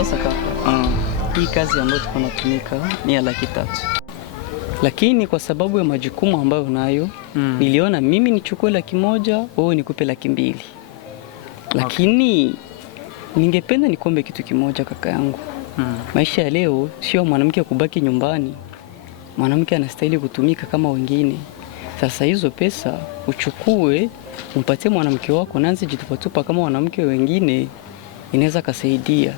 Sasa kaka, hii kazi ambayo tuko natumika ni ya 300,000. Lakini kwa sababu ya majukumu ambayo unayo, niliona mimi nichukue 100,000, wewe nikupe 200,000. Lakini ningependa nikombe kitu kimoja kaka yangu. Maisha ya leo sio mwanamke kubaki nyumbani. Mwanamke anastahili kutumika kama wengine. Sasa hizo pesa uchukue, umpatie mwanamke wako, naanze jitupatupa kama wanawake wengine, inaweza kusaidia.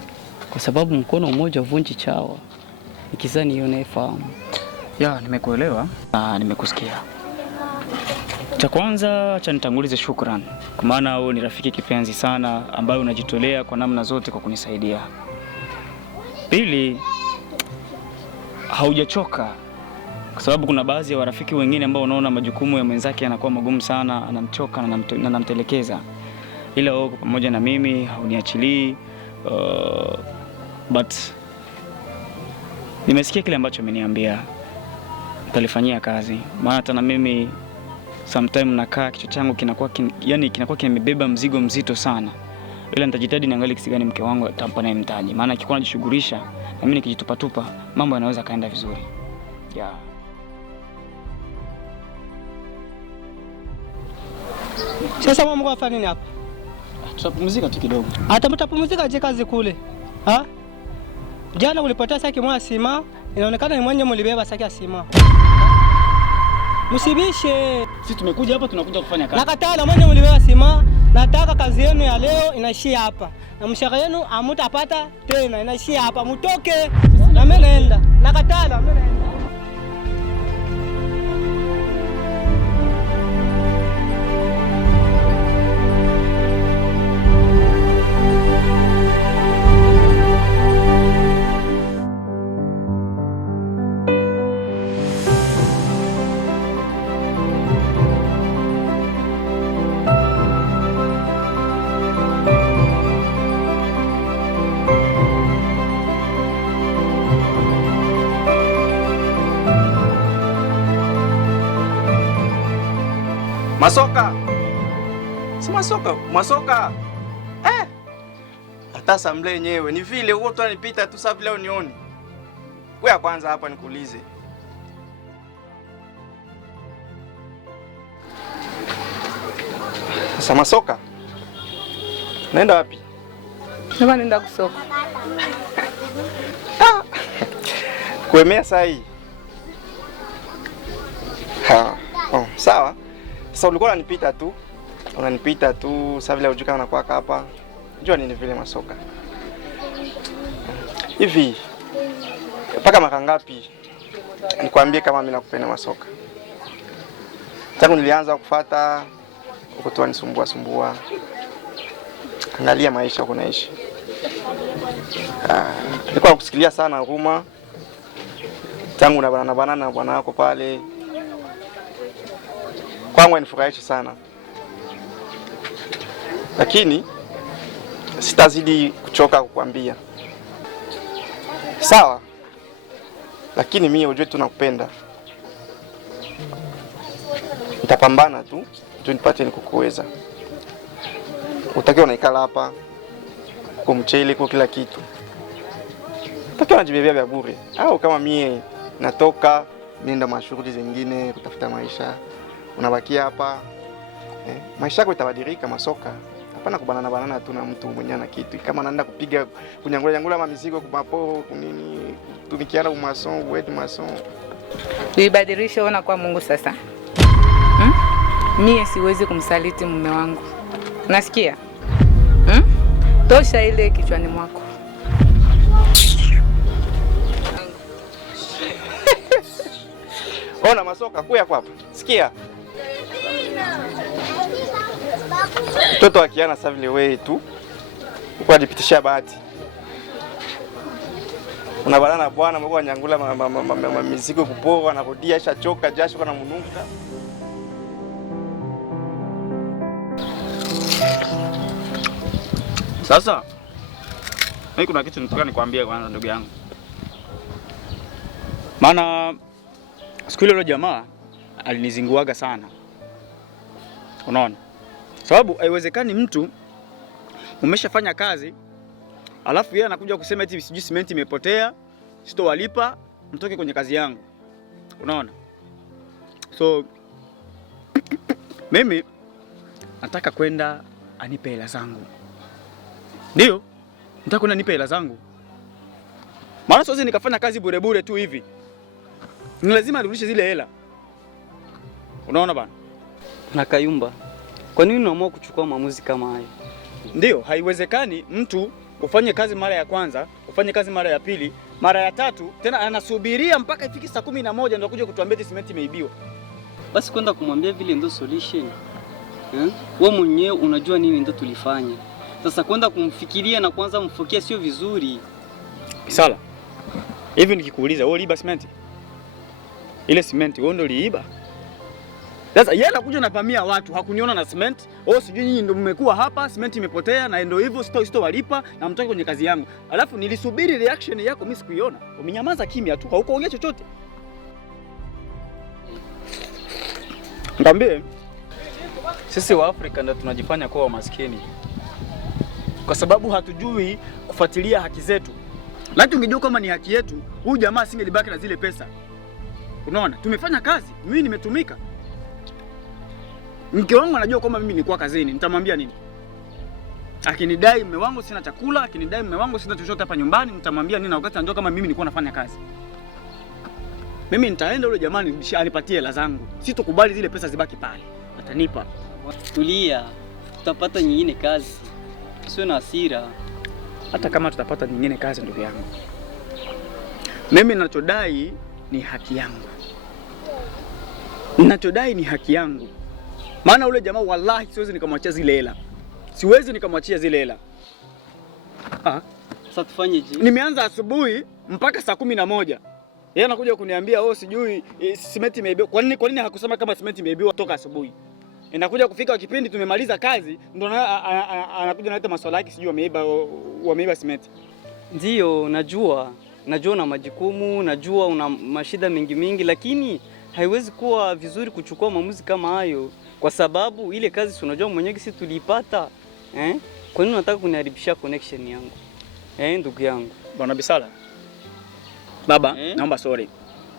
Kwa sababu mkono mmoja uvunji chawa. Nikizani hiyo naifahamu. Ya, nimekuelewa na nimekusikia. Cha kwanza cha nitangulize shukrani, kwa maana wewe ni rafiki kipenzi sana ambaye unajitolea kwa namna zote kwa kunisaidia. Pili, haujachoka, kwa sababu kuna baadhi ya warafiki wengine ambao unaona majukumu ya mwenzake yanakuwa magumu sana, anamchoka na anamtelekeza. Ila wewe pamoja na mimi hauniachilii. But nimesikia kile ambacho umeniambia, nitalifanyia kazi. Maana hata na mimi sometime nakaa kichwa changu kinakuwa kinakuwa kimebeba mzigo mzito sana. Ila nitajitahidi niangalie kisi gani mke wangu atampa naye mtaji. Maana akikuwa anajishughulisha na mimi nikijitupatupa, mambo yanaweza kaenda vizuri. Yeah. Sasa mama mko afanya nini hapa? Tutapumzika tu kidogo. Hata mtapumzika je kazi kule? Ha? Jana ulipotea saki mwa sima, inaonekana ni mwenye mlibeba saki ya sima. Msibishe. Sisi tumekuja hapa tunakuja kufanya kazi. Nakataa na mwenye mlibeba sima, nataka kazi yenu ya leo inaishia hapa. Na mshahara yenu hamtapata tena, inaishia hapa. Mtoke. Na mimi naenda. Nakataa na mimi naenda. Masoka! Si Masoka, Masoka! Hata samble yenyewe, ni vile uo tu anipita tu safi leo nioni. Wewe kwanza hapa nikuulize. Sasa Masoka, naenda wapi? Naenda kusoko. Kuemea saa hii. Sawa. Sasa ulikuwa unanipita tu, sasa vile ujika unakuwa hapa. Unajua nini vile Masoka? Hivi mpaka mara ngapi nikwambie kama mimi nakupenda Masoka? Tangu nilianza kufuata uko tu anisumbua. Angalia maisha uko naishi. Nilikuwa nakusikilia sana huruma. Tangu na banana bwana wako pale. Kwangu inifurahisha sana. Lakini sitazidi kuchoka kukwambia. Sawa? Lakini mimi ujue tunakupenda. Nitapambana tu nipate nikukuweza. Utakiwa unaikala hapa kwa mchele kwa kila kitu. Utakiwa unajibebea vya bure. Au kama mimi natoka nienda mashughuli zingine kutafuta maisha, unabakia hapa. Maisha yako itabadilika Masoka. Hapana kubanana tu na mtu mwenye ana kitu. Kama anaenda kupiga kunyangula ama mizigo kumapo kunini tumikiana umason, wetu mason. Uibadilishe ona kwa Mungu sasa. Mie siwezi kumsaliti mume wangu. Unasikia? Tosha ile kichwani mwako. Ona Masoka kuya kwa hapa. Sikia. Mtoto akiana sasa vile wewe tu uko adipitisha bahati. Unabalana bwana mko nyangula mizigo kupoa na kudia isha choka jasho kana mununga. Sasa mimi kuna kitu nataka nikwambie kwanza ndugu yangu. Maana siku ile jamaa alinizinguaga sana. Unaona? Sababu haiwezekani mtu umeshafanya kazi alafu yeye anakuja kusema eti sijui simenti imepotea, sitowalipa, mtoke kwenye kazi yangu. Unaona? So mimi nataka kwenda anipe hela zangu. Ndio, nataka kwenda anipe hela zangu. Maana siwezi nikafanya kazi bure bure tu hivi. Ni lazima nirudishe zile hela. Unaona bana? Na Kayumba, kwa nini unaamua kuchukua maamuzi kama hayo? Ndio, haiwezekani mtu ufanye kazi mara ya kwanza, ufanye kazi mara ya pili, mara ya tatu, tena anasubiria mpaka ifike saa 11 ndio akuje kutuambia eti simenti imeibiwa. Basi kwenda kumwambia vile ndio solution. Wewe mwenyewe unajua nini ndio tulifanya. Sasa kwenda kumfikiria na kuanza mfokia sio vizuri. Sala. Hivi nikikuuliza wewe uliiba simenti? Ile simenti wewe ndio uliiba? Sasa yeye anakuja anapamia watu, hakuniona na simenti. Sijui nyinyi ndio mmekuwa hapa, simenti imepotea na ndio hivyo sitowalipa na mtoke kwenye kazi yangu. Alafu nilisubiri reaction yako mimi sikuiona. Umenyamaza kimya tu, haukuongea chochote. Ngambie, sisi wa Afrika ndio tunajifanya kuwa maskini. Kwa sababu hatujui kufuatilia haki zetu. Lakini ungejua kama ni haki yetu, huyu jamaa asingelibaki na zile pesa. Unaona? Tumefanya kazi, mimi nimetumika. Mke wangu anajua kwamba mimi nilikuwa kazini, nitamwambia nini? Akinidai mume wangu sina chakula, akinidai mume wangu sina chochote hapa nyumbani, nitamwambia nini na wakati anajua kama mimi nilikuwa nafanya kazi? Mimi nitaenda yule jamaa nirudishie anipatie hela zangu. Sitokubali zile pesa zibaki pale. Atanipa. Tulia. Tutapata nyingine kazi. Sio na hasira. Hata kama tutapata nyingine kazi ndugu yangu. Mimi ninachodai ni haki yangu. Ninachodai ni haki yangu. Maana ule jamaa wallahi siwezi nikamwachia zile hela. Siwezi nikamwachia zile hela. Sasa tufanyeje? Nimeanza asubuhi mpaka saa 11. Yeye anakuja kuniambia sijui simenti imeibiwa. Kwa nini hakusema kama simenti imeibiwa toka asubuhi? Inakuja kufika kipindi tumemaliza kazi ndio anakuja analeta maswala yake sijui wameiba simenti. Ndio, najua una majukumu, najua una mashida mingi lakini haiwezi kuwa vizuri kuchukua maamuzi kama hayo kwa sababu ile kazi si unajua mwenyewe sisi tuliipata. Kwa nini unataka kuniharibishia connection yangu? Ndugu yangu. Bwana Bisala. Baba, naomba sorry.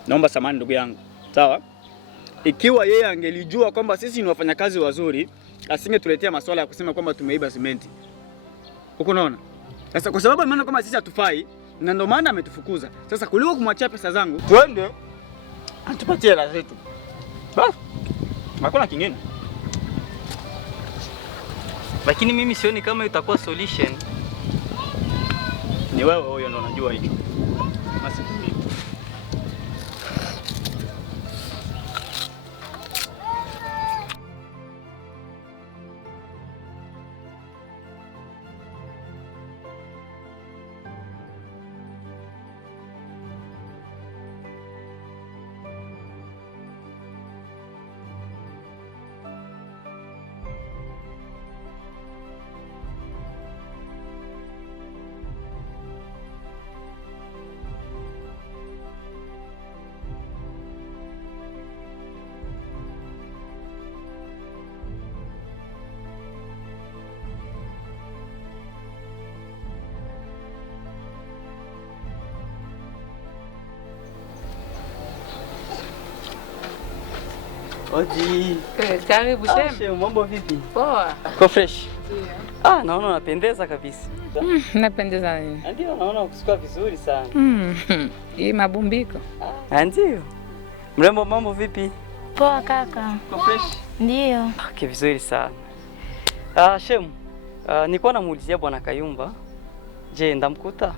Naomba samahani ndugu yangu. Sawa? Ikiwa yeye angelijua kwamba sisi ni wafanyakazi wazuri, asingetuletea maswala ya kusema kwamba tumeiba simenti. Uko naona? Sasa kwa sababu ameona kama sisi hatufai na ndio maana ametufukuza. Sasa kuliko kumwachia pesa zangu, twende atupatie hela zetu. Basi. Hakuna kingine. Lakini mimi sioni kama itakuwa solution. Ni wewe huyo ndio unajua hicho. Oji. Karibu tena. Mambo vipi? Poa. Ko fresh? Ndio. Naona unapendeza kabisa. Napendeza nini? Ndio, naona ukisuka vizuri sana. Hii mabumbiko. Ndio. Mrembo, mambo vipi? Poa kaka. Ko fresh? Ndio. Okay, vizuri sana. Shemu, nilikuwa namuulizia Bwana Kayumba. Je, ndamkuta?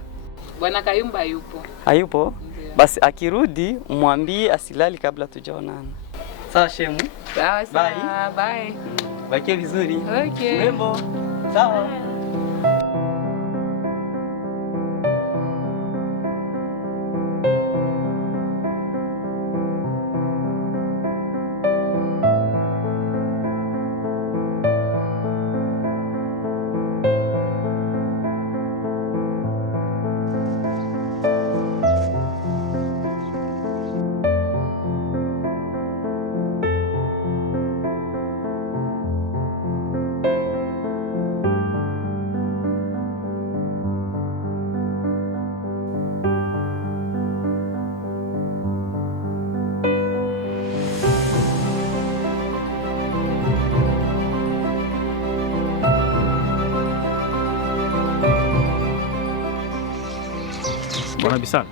Bwana Kayumba yupo. Hayupo? Basi akirudi umwambie asilali kabla tujaonana. Sawa Shemu? Sawa sawa. Bye. Bakie vizuri. Okay. Mrembo. Sawa. Bwana Bisala.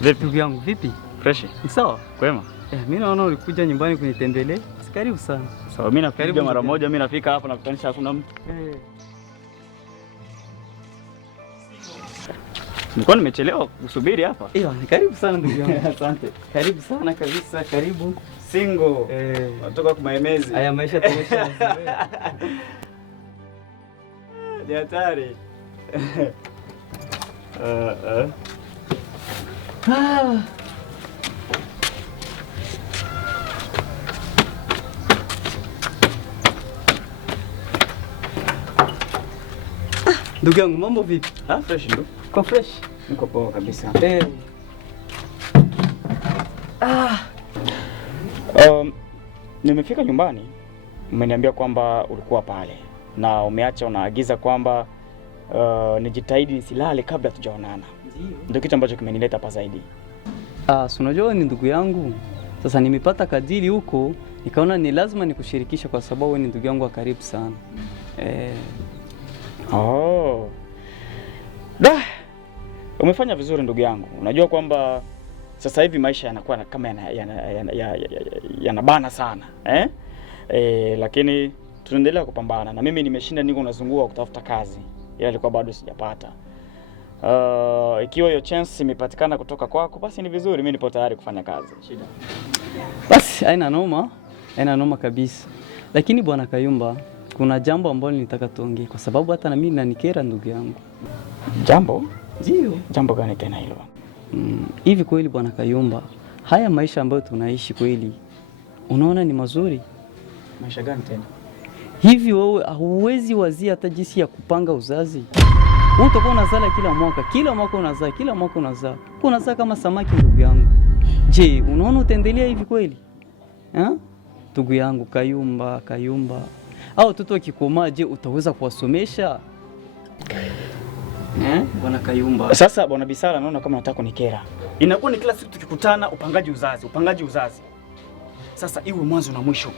Vipi Ndugu yangu vipi? fresh? Sawa? Kwema? Mimi naona ulikuja nyumbani kunitembelea. Karibu sana. Sawa, mimi nakuja mara moja, mimi nafika hapa na kutanisha hakuna mtu. Nilikuwa nimechelewa kusubiri hapa. Karibu sana ndugu yangu. Asante. Karibu sana kabisa, karibu. Single. Natoka kumaemezi. Haya maisha tumesha. Ni hatari. Ndugu yangu mambo vipi? Fresh ndo. Kwa fresh? Niko poa kabisa. Nimefika nyumbani, umeniambia kwamba ulikuwa pale na umeacha unaagiza kwamba nijitahidi nisilale kabla tujaonana. Ndio kitu ambacho kimenileta hapa zaidi. Si unajua ni ndugu yangu. Sasa nimepata kadiri huko, nikaona ni lazima nikushirikisha kwa sababu wewe ni ndugu yangu wa karibu sana. Umefanya vizuri ndugu yangu. Unajua kwamba sasa hivi maisha yanakuwa kama yanabana sana. Lakini tunaendelea kupambana na mimi nimeshinda niko nazunguka kutafuta kazi. Ila ilikuwa bado sijapata. Ikiwa hiyo chance imepatikana kutoka kwako basi ni vizuri, mimi nipo tayari kufanya kazi. Shida. Basi haina noma kabisa. Lakini Bwana Kayumba, kuna jambo ambalo nitaka tuongee kwa sababu hata na mimi nanikera ndugu yangu. Jambo? Ndio. Jambo gani tena hilo? Hivi kweli Bwana Kayumba, haya maisha ambayo tunaishi kweli unaona ni mazuri? Maisha gani tena? Hivi wewe huwezi wazia hata jinsi ya kupanga uzazi? Wewe utakuwa unazala kila mwaka unazaa. Unazaa kama samaki ndugu yangu. Je, unaona utaendelea hivi kweli? Ndugu yangu Kayumba. Au watoto wakikomaa, je, utaweza kuwasomesha? Bwana Kayumba. Sasa Bwana Bisala, naona kama nataka kunikera. Inakuwa ni kila siku tukikutana upangaji uzazi. Sasa iwe mwanzo na mwisho.